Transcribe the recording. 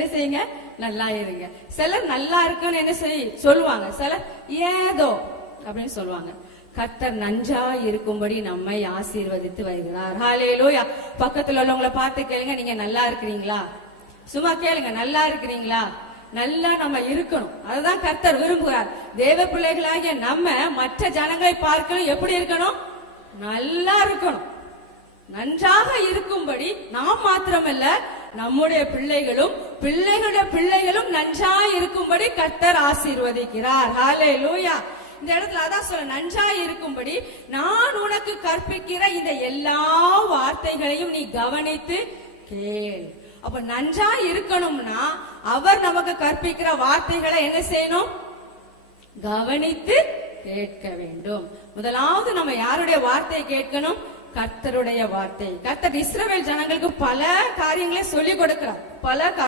என்ன செய்யுங்க, நல்லா இருங்க. சிலர் நல்லா இருக்குன்னு என்ன சொல்லுவாங்க, சிலர் ஏதோ அப்படின்னு சொல்லுவாங்க. கர்த்தர் நன்றா இருக்கும்படி நம்மை ஆசீர்வதித்து வருகிறார். ஹல்லேலூயா. பக்கத்துல உள்ளவங்களை பார்த்து கேளுங்க, நீங்க நல்லா இருக்கிறீங்களா? சும்மா கேளுங்க, நல்லா இருக்கிறீங்களா? நல்லா நம்ம இருக்கணும். அதுதான் கர்த்தர் விரும்புகிறார். தேவ பிள்ளைகளாகிய நம்ம மற்ற ஜனங்களை பார்க்கணும், எப்படி இருக்கணும்? நல்லா இருக்கணும். நன்றாக இருக்கும்படி நாம் மாத்திரமல்ல, நம்முடைய பிள்ளைகளும் பிள்ளைகளுடைய பிள்ளைகளும் நன்றா இருக்கும்படி கர்த்தர் ஆசீர்வதிக்கிறார். ஹல்லேலூயா. இந்த இடத்துல அதான் சொல்ல, நன்றா இருக்கும்படி நான் உனக்கு கற்பிக்கிற இந்த எல்லா வார்த்தைகளையும் நீ கவனித்து கேள். அப்ப நன்றா இருக்கணும்னா அவர் நமக்கு கற்பிக்கிற வார்த்தைகளை என்ன செய்யணும்? கவனித்து கேட்க வேண்டும். முதலாவது நம்ம யாருடைய வார்த்தையை கேட்கணும்? கர்த்தருடைய வார்த்தை. கர்த்தர் இஸ்ரவேல் ஜனங்களுக்கு பல காரியங்களை சொல்லிக் கொடுக்கிறார். பல